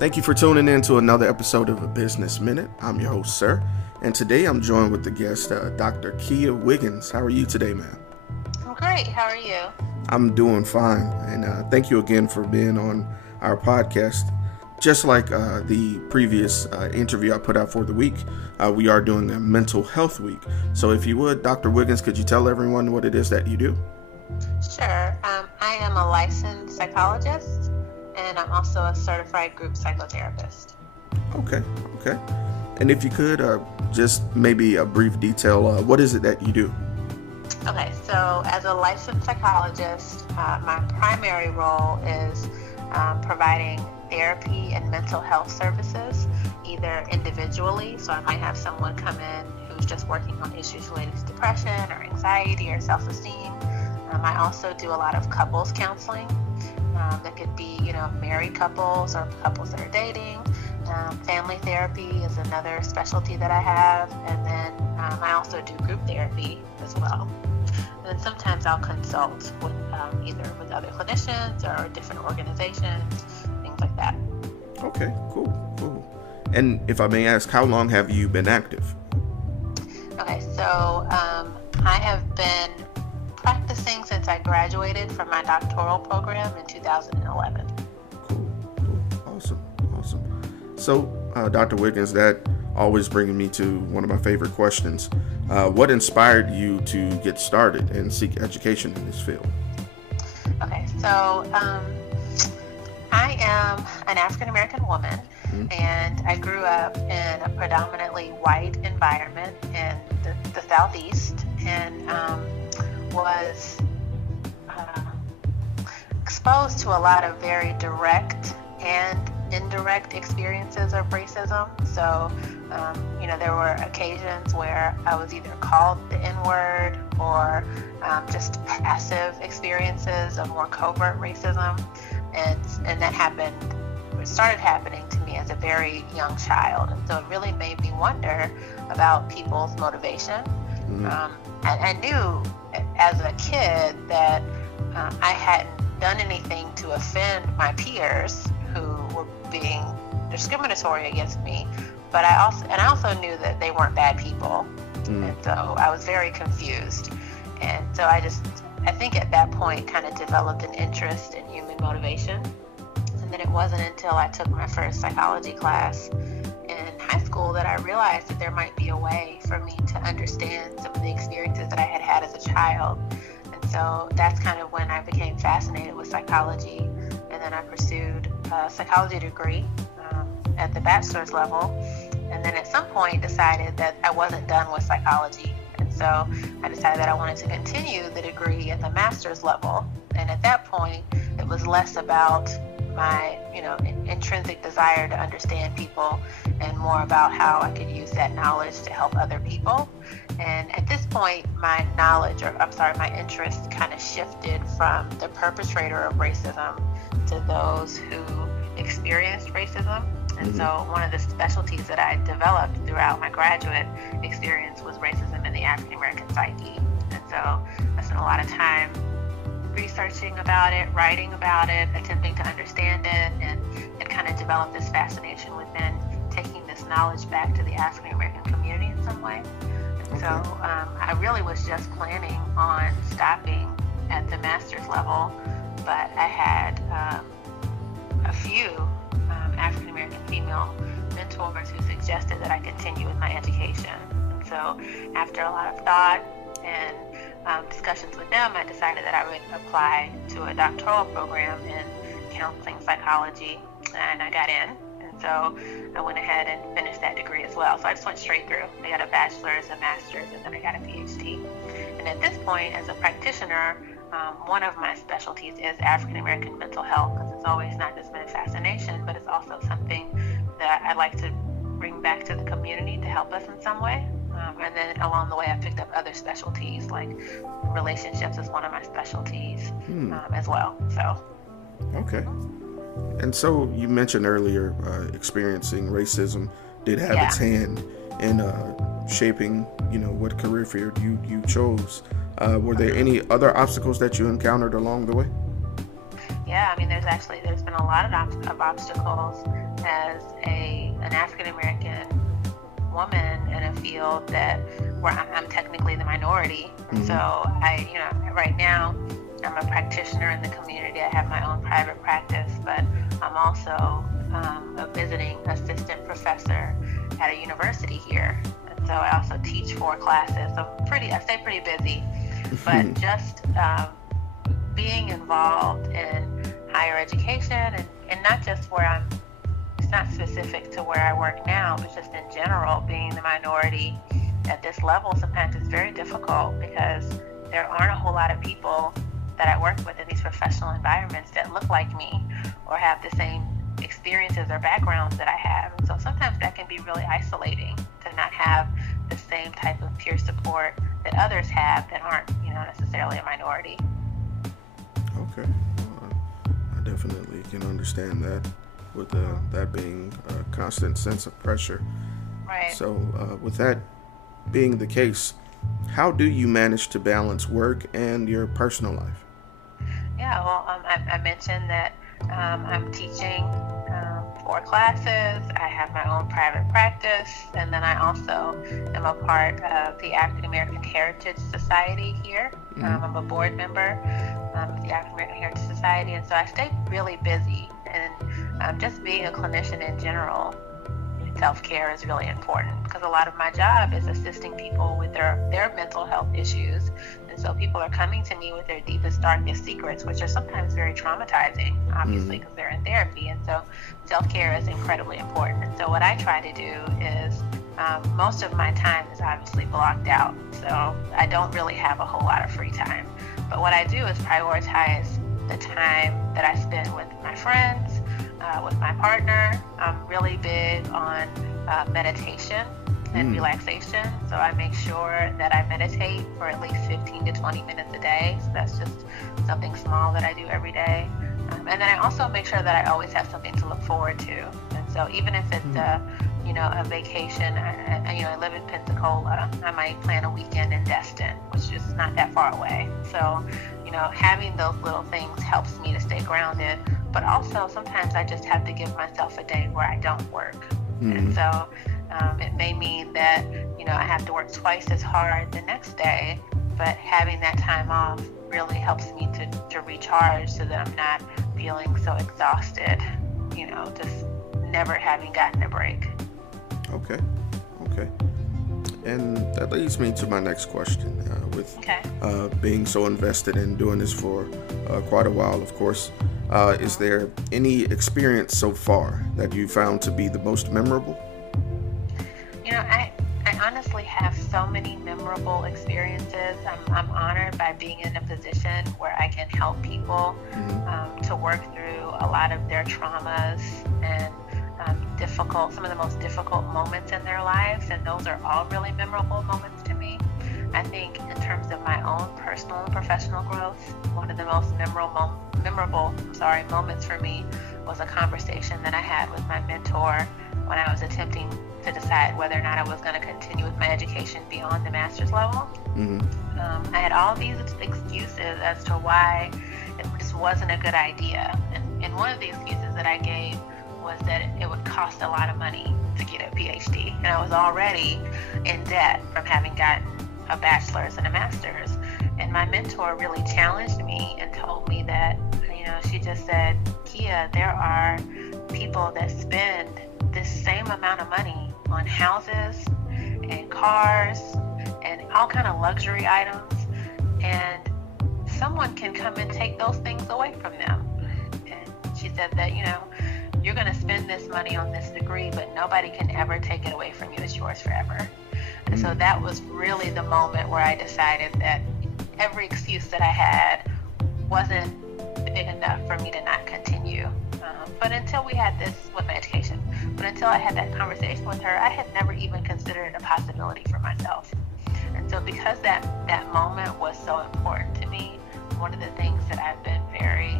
Thank you for tuning in to another episode of A Business Minute. I'm your host, Sirr, and today I'm joined with the guest, Dr. Keya Wiggins. How are you today, ma'am? I'm great. How are you? I'm doing fine, and thank you again for being on our podcast. Just like the previous interview I put out for the week, we are doing a mental health week. So if you would, Dr. Wiggins, could you tell everyone what it is that you do? Sure. I am a licensed psychologist, and I'm also a certified group psychotherapist. Okay. And if you could, just maybe a brief detail, what is it that you do? Okay, so as a licensed psychologist, my primary role is providing therapy and mental health services, either individually, so I might have someone come in who's just working on issues related to depression or anxiety or self-esteem. I also do a lot of couples counseling. That could be, married couples or couples that are dating. Family therapy is another specialty that I have. And then I also do group therapy as well. And then sometimes I'll consult with either with other clinicians or different organizations, things like that. Okay, cool. And if I may ask, how long have you been active? Okay, so I have been practicing since I graduated from my doctoral program in 2011. Cool. Awesome. So, Dr. Wiggins, that always brings me to one of my favorite questions. What inspired you to get started and seek education in this field? Okay, so I am an African-American woman, and I grew up in a predominantly white environment in the Southeast, and was exposed to a lot of very direct and indirect experiences of racism. So, there were occasions where I was either called the N-word or just passive experiences of more covert racism. And that started happening to me as a very young child. And so it really made me wonder about people's motivation. I knew as a kid that I hadn't done anything to offend my peers who were being discriminatory against me, but I also knew that they weren't bad people, and so I was very confused. And so I think at that point kind of developed an interest in human motivation. And then it wasn't until I took my first psychology class in high school that I realized that there might be a way for me to understand some of the experiences that I had as a child. And so that's kind of when I became fascinated with psychology. And then I pursued a psychology degree at the bachelor's level. And then at some point decided that I wasn't done with psychology. And so I decided that I wanted to continue the degree at the master's level. And at that point, it was less about my intrinsic desire to understand people and more about how I could use that knowledge to help other people. And at this point, my interest kind of shifted from the perpetrator of racism to those who experienced racism. And so one of the specialties that I developed throughout my graduate experience was racism in the African American psyche. And so I spent a lot of time researching about it, writing about it, attempting to understand it, and it kind of developed this fascination with then taking this knowledge back to the African American community in some way. And so I really was just planning on stopping at the master's level, but I had a few African American female mentors who suggested that I continue with my education. And so after a lot of thought and discussions with them, I decided that I would apply to a doctoral program in counseling psychology, and I got in. And so I went ahead and finished that degree as well. So I just went straight through. I got a bachelor's, a master's, and then I got a PhD. And at this point, as a practitioner, one of my specialties is African American mental health, because it's always not just been a fascination, but it's also something that I like to bring back to the community to help us in some way. And then along the way, I picked up other specialties, like relationships is one of my specialties as well. So. Okay. And so you mentioned earlier experiencing racism did have its hand in shaping, what career field you chose. Were there any other obstacles that you encountered along the way? Yeah, I mean, there's been a lot of obstacles as an African American woman in a field where I'm technically the minority. Mm-hmm. So right now I'm a practitioner in the community. I have my own private practice, but I'm also a visiting assistant professor at a university here. And so I also teach 4 classes. So I stay pretty busy, but just being involved in higher education and not just it's not specific to where I work now, but just in general, being the minority at this level, sometimes it's very difficult because there aren't a whole lot of people that I work with in these professional environments that look like me or have the same experiences or backgrounds that I have. And so sometimes that can be really isolating to not have the same type of peer support that others have that aren't, necessarily a minority. Okay. I definitely can understand that, with that being a constant sense of pressure. Right. So with that being the case, how do you manage to balance work and your personal life? Yeah, well, I mentioned that I'm teaching 4 classes. I have my own private practice, and then I also am a part of the African American Heritage Society here. Mm-hmm. I'm a board member of the African American Heritage Society, and so I stay really busy. And just being a clinician in general, self-care is really important because a lot of my job is assisting people with their mental health issues. And so people are coming to me with their deepest, darkest secrets, which are sometimes very traumatizing, obviously, because they're in therapy. And so self-care is incredibly important. And so what I try to do is most of my time is obviously blocked out. So I don't really have a whole lot of free time. But what I do is prioritize the time that I spend with my friends, with my partner. I'm really big on meditation and relaxation. So I make sure that I meditate for at least 15 to 20 minutes a day. So that's just something small that I do every day. And then I also make sure that I always have something to look forward to. And so even if it's a vacation, I live in Pensacola, I might plan a weekend in Destin, which is not that far away. So, having those little things helps me to stay grounded. But also sometimes I just have to give myself a day where I don't work. And so it may mean that, I have to work twice as hard the next day, but having that time off really helps me to recharge so that I'm not feeling so exhausted, just never having gotten a break. Okay. And that leads me to my next question. With being so invested in doing this for quite a while, of course, is there any experience so far that you found to be the most memorable? I honestly have so many memorable experiences. I'm honored by being in a position where I can help people to work through a lot of their traumas and some of the most difficult moments in their lives, and those are all really memorable moments to me. I think in terms of my own personal and professional growth, one of the most memorable moments for me was a conversation that I had with my mentor when I was attempting to decide whether or not I was going to continue with my education beyond the master's level. I had all these excuses as to why it just wasn't a good idea. And one of the excuses that I gave was that it would cost a lot of money to get a PhD. And I was already in debt from having gotten a bachelor's and a master's. And my mentor really challenged me and told me that, she just said, Keya, there are people that spend this same amount of money on houses and cars and all kind of luxury items, and someone can come and take those things away from them. And she said that, you're going to spend this money on this degree, but nobody can ever take it away from you. It's yours forever. And so that was really the moment where I decided that every excuse that I had wasn't big enough for me to not continue. But until we had this with my education, but until I had that conversation with her, I had never even considered it a possibility for myself. And so because that moment was so important to me, one of the things that I've been very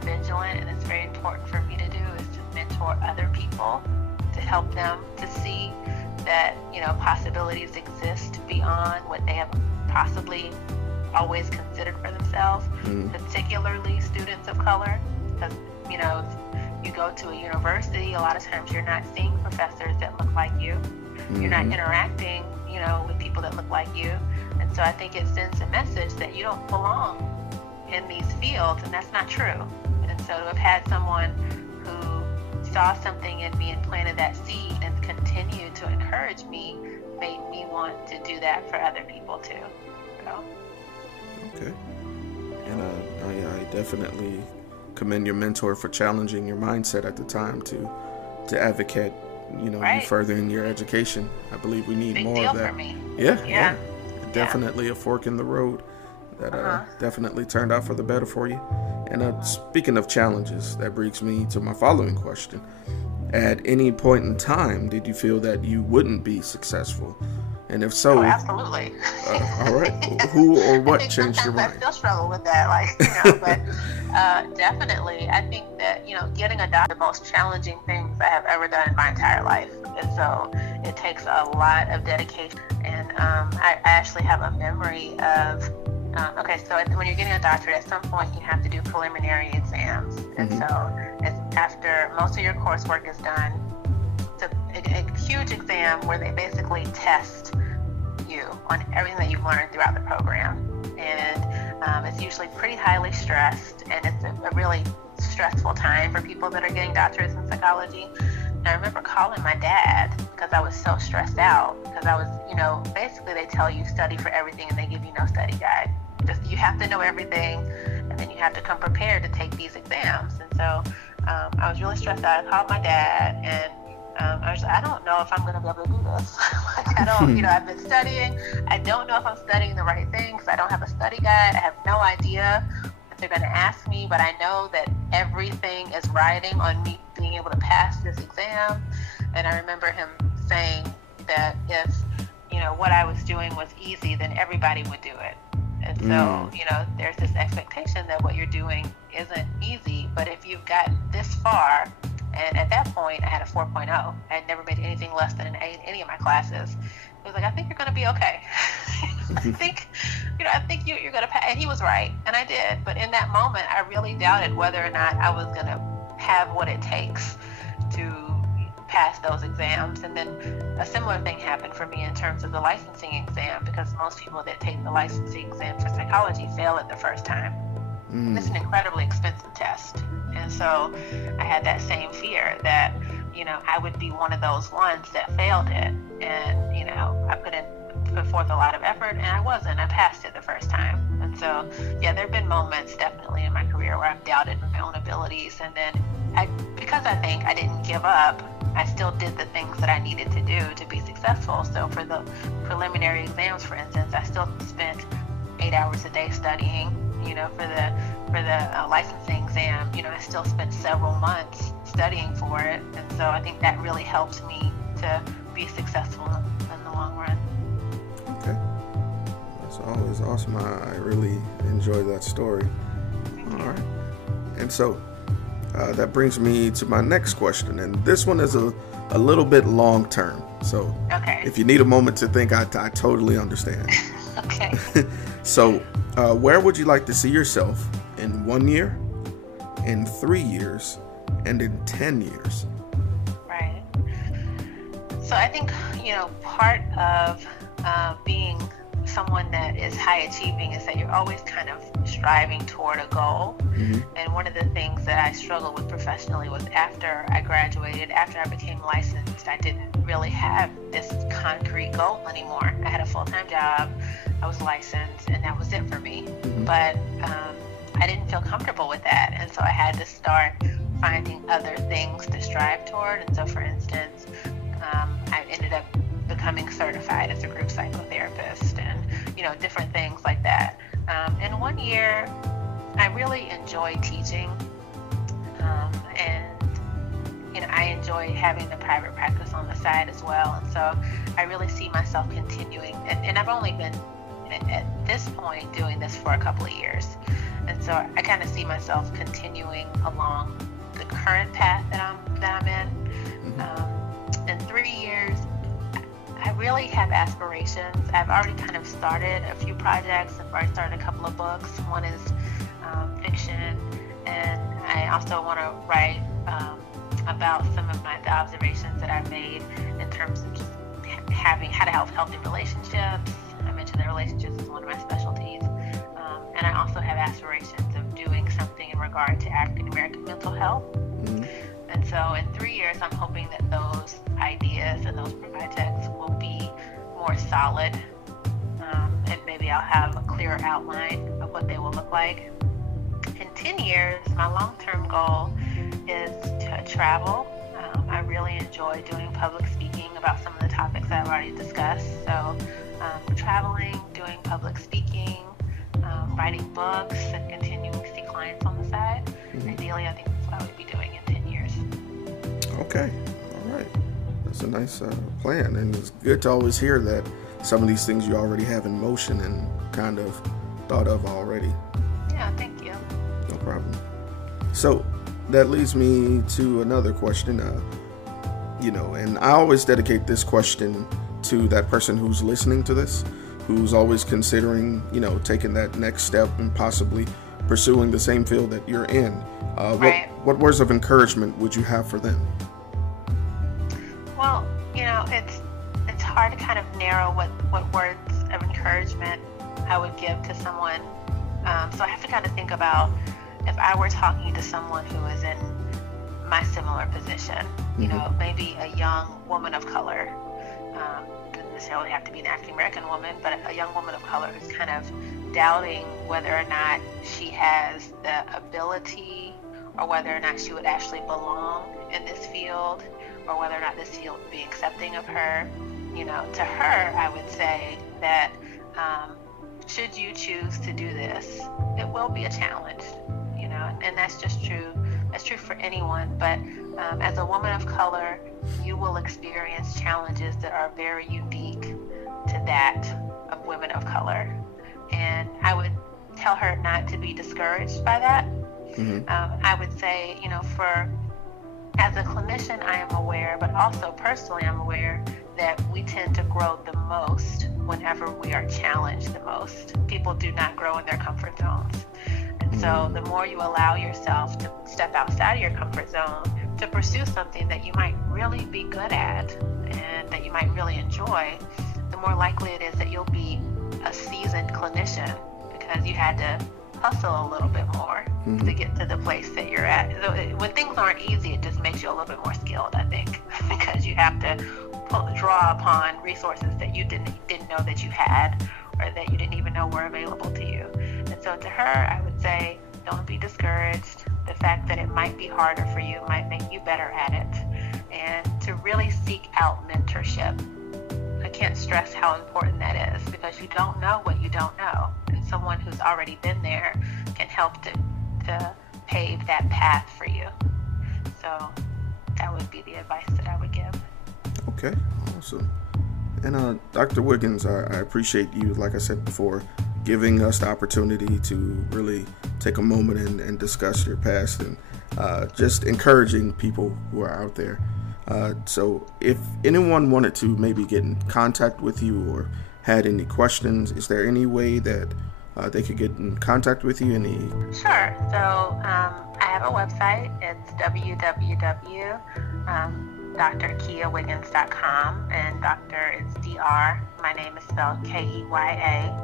vigilant, and it's very important for me to do, is to mentor other people, to help them to see that possibilities exist beyond what they have possibly always considered for themselves, particularly students of color. Because, you know, you go to a university, a lot of times you're not seeing professors that look like you. You're not interacting, you know, with people that look like you. And so I think it sends a message that you don't belong in these fields, and that's not true. And so to have had someone who saw something in me and planted that seed and continued to encourage me made me want to do that for other people too. So. Okay. And I definitely commend your mentor for challenging your mindset at the time to advocate, you know, you furthering your education. I believe we need Big more deal of that. For me. Yeah. Definitely a fork in the road that definitely turned out for the better for you. And speaking of challenges, that brings me to my following question. At any point in time, did you feel that you wouldn't be successful? And if so, absolutely. All right. Who or what changed your mind? I still struggle with that, like, you know, but definitely, I think that, you know, getting a doctor, the most challenging things I have ever done in my entire life. And so it takes a lot of dedication. And I actually have a memory of, okay, so when you're getting a doctorate, at some point you have to do preliminary exams. And so it's after most of your coursework is done, it's a huge exam where they basically test you on everything that you've learned throughout the program. And it's usually pretty highly stressed, and it's a really stressful time for people that are getting doctorates in psychology. And I remember calling my dad because I was so stressed out, because I was, you know, basically they tell you study for everything and they give you no study guide. Just you have to know everything, and then you have to come prepared to take these exams. And so I was really stressed out. I called my dad, and I was like, I don't know if I'm going to be able to do this. Like, I don't, you know, I've been studying. I don't know if I'm studying the right thing because I don't have a study guide. I have no idea what they're going to ask me, but I know that everything is riding on me being able to pass this exam. And I remember him saying that if, you know, what I was doing was easy, then everybody would do it. And so, you know, there's this expectation that what you're doing isn't easy, but if you've gotten this far, and at that point, I had a 4.0. I had never made anything less than an A in any of my classes. He was like, I think you're going to be okay. I think you're going to pass. And he was right, and I did. But in that moment, I really doubted whether or not I was going to have what it takes to pass those exams. And then a similar thing happened for me in terms of the licensing exam, because most people that take the licensing exam for psychology fail it the first time. It's an incredibly expensive test. And so I had that same fear that, you know, I would be one of those ones that failed it. And, you know, I put forth a lot of effort, and I wasn't. I passed it the first time. And so, yeah, there have been moments definitely in my career where I've doubted my own abilities. And then because I think I didn't give up, I still did the things that I needed to do to be successful. So for the preliminary exams, for instance, I still spent 8 hours a day studying. You know, for the licensing exam, you know, I still spent several months studying for it. And so I think that really helped me to be successful in the long run. Okay. That's always awesome. I really enjoy that story. All right. And so that brings me to my next question. And this one is a little bit long term. So if you need a moment to think, I totally understand. Okay. So where would you like to see yourself in 1 year, in 3 years, and in 10 years? Right. So I think, you know, part of being someone that is high achieving is that you're always kind of striving toward a goal. And one of the things that I struggled with professionally was after I graduated, after I became licensed, I didn't really have this concrete goal anymore. I had a full-time job, I was licensed, and that was it for me. But I didn't feel comfortable with that, and so I had to start finding other things to strive toward. And so, for instance, I ended up becoming certified as a group psychotherapist, and, you know, different things like that. In 1 year, I really enjoy teaching, and, you know, I enjoy having the private practice on the side as well. And so I really see myself continuing, and I've only been at this point doing this for a couple of years. And so I kind of see myself continuing along the current path that I'm in. In 3 years, I really have aspirations. I've already kind of started a few projects. I've already started a couple of books. One is fiction, and I also want to write about some of the observations that I've made in terms of just having how to have healthy relationships. I mentioned that relationships is one of my specialties. And I also have aspirations of doing something in regard to African American mental health. Mm-hmm. And so in 3 years, I'm hoping that those ideas and those projects will be more solid. And maybe I'll have a clearer outline of what they will look like. In 10 years, my long-term goal is to travel. I really enjoy doing public speaking about some of the topics I've already discussed. So traveling, doing public speaking, writing books, and continuing to see clients on the side. Mm-hmm. Ideally, I think that's what I would be doing in 10 years. Okay. All right. That's a nice plan. And it's good to always hear that some of these things you already have in motion and kind of thought of already. Yeah, thank you. No problem. So that leads me to another question. And I always dedicate this question to that person who's listening to this, who's always considering, taking that next step and possibly pursuing the same field that you're in. Right. What words of encouragement would you have for them? Well, it's hard to kind of narrow what words of encouragement I would give to someone. So I have to kind of think about if I were talking to someone who is in my similar position, mm-hmm. Maybe a young woman of color. Doesn't necessarily have to be an African American woman, but a young woman of color who's kind of doubting whether or not she has the ability or whether or not she would actually belong in this field or whether or not this field would be accepting of her. To her, I would say that should you choose to do this, it will be a challenge, and that's just true. That's true for anyone, but as a woman of color, you will experience challenges that are very unique to that of women of color. And I would tell her not to be discouraged by that. Mm-hmm. I would say, as a clinician, I am aware, but also personally, I'm aware that we tend to grow the most whenever we are challenged the most. People do not grow in their comfort zones. And so the more you allow yourself to step outside of your comfort zone to pursue something that you might really be good at and that you might really enjoy, the more likely it is that you'll be a seasoned clinician because you had to hustle a little bit more mm-hmm. to get to the place that you're at. So when things aren't easy, it just makes you a little bit more skilled, I think, because you have to draw upon resources that you didn't know that you had or that you didn't even know were available to you. And so to her, I would say, don't be discouraged. The fact that it might be harder for you might make you better at it. And to really seek out mentorship. I can't stress how important that is because you don't know what you don't know. And someone who's already been there can help to pave that path for you. So that would be the advice that I would give. Okay, awesome. And Dr. Wiggins, I appreciate you, like I said before, giving us the opportunity to really take a moment and discuss your past and just encouraging people who are out there. So if anyone wanted to maybe get in contact with you or had any questions, is there any way that they could get in contact with you? Sure. So I have a website. It's www.drkeyawiggins.com, and doctor is Dr. My name is spelled Keyawiggins.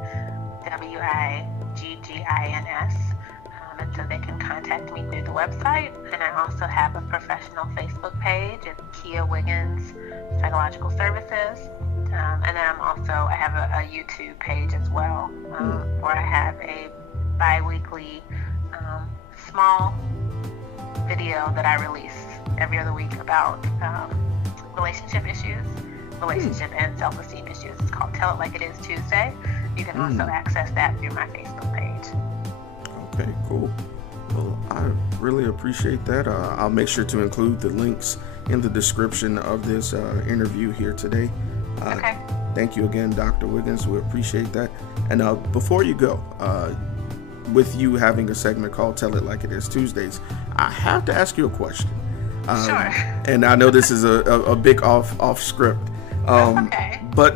And so they can contact me through the website. And I also have a professional Facebook page. It's Keya Wiggins Psychological Services. And then I have a YouTube page as well, where I have a bi-weekly small video that I release every other week about relationship issues, relationship and self-esteem issues. It's called Tell It Like It Is Tuesday. You can also access that through my Facebook page. Okay, cool. Well, I really appreciate that. I'll make sure to include the links in the description of this interview here today. Okay. Thank you again, Dr. Wiggins. We appreciate that. And before you go, with you having a segment called Tell It Like It Is Tuesdays, I have to ask you a question. Sure. And I know this is a big off script. Okay. But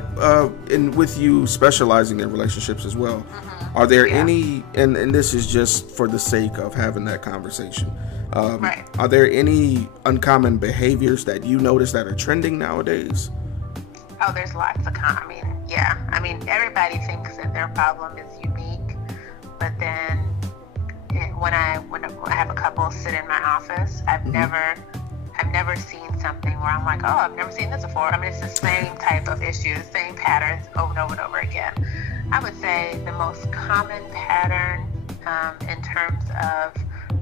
and with you specializing in relationships as well, are there any, and this is just for the sake of having that conversation, Right. are there any uncommon behaviors that you notice that are trending nowadays? Oh, there's lots of I mean, everybody thinks that their problem is unique, but then when I have a couple sit in my office, I've never seen something where I'm like, oh, I've never seen this before. I mean, it's the same type of issues, same patterns over and over and over again. I would say the most common pattern in terms of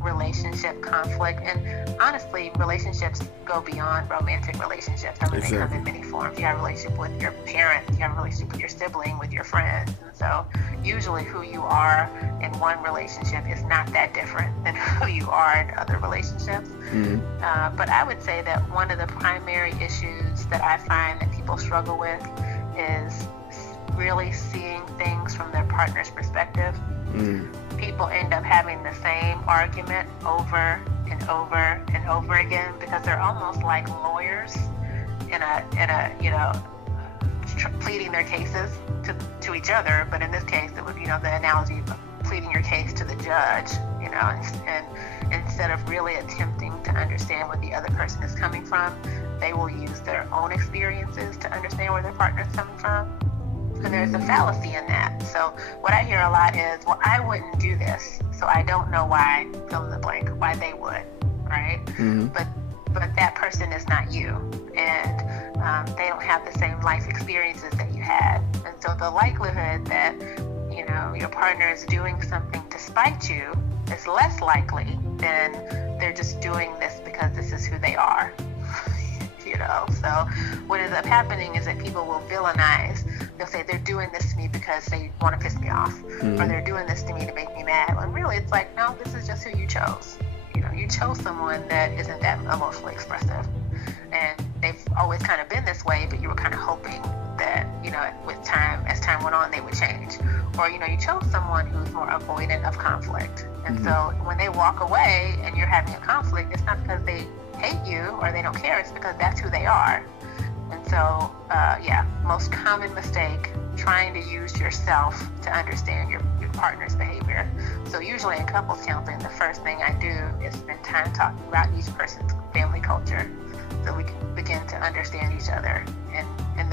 relationship conflict, and honestly, relationships go beyond romantic relationships. I mean, they come in many forms. You have a relationship with your parents, you have a relationship with your sibling, with your friends, and so usually who you are in one relationship is not that different than who you are in other relationships. But I would say that one of the primary issues that I find that people struggle with is really seeing things from their partner's perspective. People end up having the same argument over and over and over again because they're almost like lawyers in a pleading their cases to each other. But in this case, it would, the analogy of pleading your case to the judge, and instead of really attempting to understand where the other person is coming from, they will use their own experiences to understand where their partner is coming from. And there's a fallacy in that. So what I hear a lot is, well, I wouldn't do this, so I don't know why, fill in the blank, why they would, right? But that person is not you, and they don't have the same life experiences that you had. And so the likelihood that, your partner is doing something to spite you is less likely than they're just doing this because this is who they are. So what ends up happening is that people will villainize. They'll say they're doing this to me because they want to piss me off, or they're doing this to me to make me mad. When really it's like, no, this is just who you chose. You chose someone that isn't that emotionally expressive, and they've always kind of been this way, but you were kind of hoping that, as time went on, they would change. Or, you chose someone who's more avoidant of conflict. And so when they walk away and you're having a conflict, it's not because they hate you or they don't care, it's because that's who they are. And so, most common mistake, trying to use yourself to understand your partner's behavior. So usually in couples counseling, the first thing I do is spend time talking about each person's family culture so we can begin to understand each other in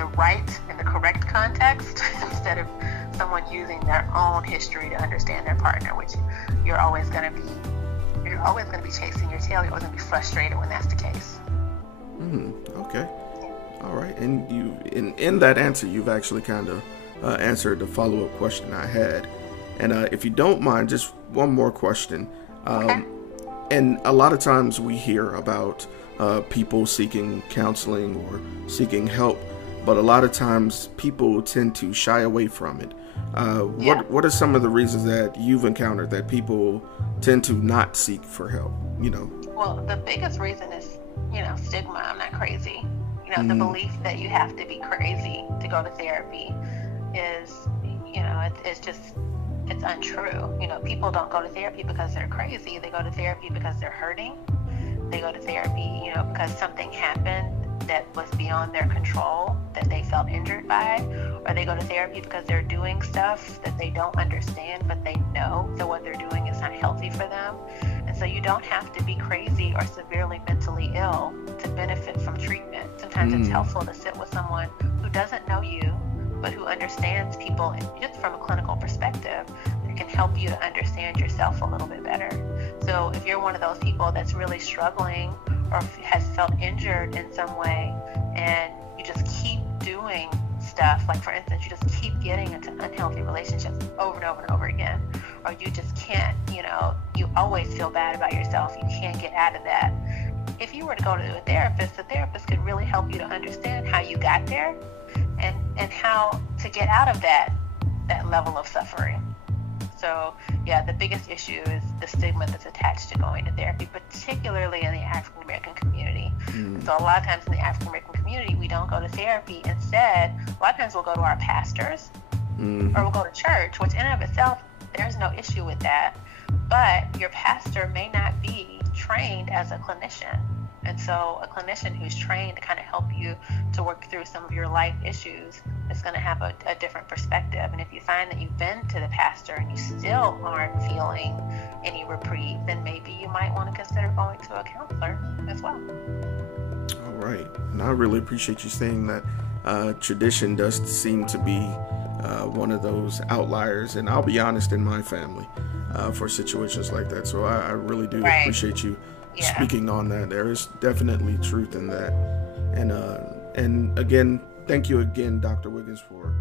the correct context instead of someone using their own history to understand their partner, which you're always going to be chasing your tail. You're always going to be frustrated when that's the case. Okay. All right. And you, in that answer, you've actually kind of answered the follow-up question I had. And if you don't mind, just one more question. Okay. And a lot of times we hear about people seeking counseling or seeking help, but a lot of times people tend to shy away from it. What are some of the reasons that you've encountered that people tend to not seek for help? Well, the biggest reason is, stigma. I'm not crazy. The belief that you have to be crazy to go to therapy is, it's untrue. People don't go to therapy because they're crazy. They go to therapy because they're hurting. They go to therapy, because something happened that was beyond their control, that they felt injured by, or they go to therapy because they're doing stuff that they don't understand, but they know that what they're doing is not healthy for them. And so you don't have to be crazy or severely mentally ill to benefit from treatment. Sometimes it's helpful to sit with someone who doesn't know you, but who understands people just from a clinical perspective, that can help you to understand yourself a little bit better. So if you're one of those people that's really struggling or has felt injured in some way, and you just keep doing stuff, like for instance, you just keep getting into unhealthy relationships over and over and over again, or you just can't, you always feel bad about yourself, you can't get out of that. If you were to go to a therapist, the therapist could really help you to understand how you got there and how to get out of that level of suffering. So, the biggest issue is the stigma that's attached to going to therapy, particularly in the African American community. So a lot of times in the African American community, we don't go to therapy. Instead, a lot of times we'll go to our pastors or we'll go to church, which in and of itself, there's no issue with that. But your pastor may not be trained as a clinician. And so a clinician who's trained to kind of help you to work through some of your life issues is going to have a different perspective. And if you find that you've been to the pastor and you still aren't feeling any reprieve, then maybe you might want to consider going to a counselor as well. All right. And I really appreciate you saying that. Tradition does seem to be one of those outliers, and I'll be honest, in my family, for situations like that. So I really do appreciate you speaking on that. There is definitely truth in that. And again, thank you again, Dr. Wiggins, for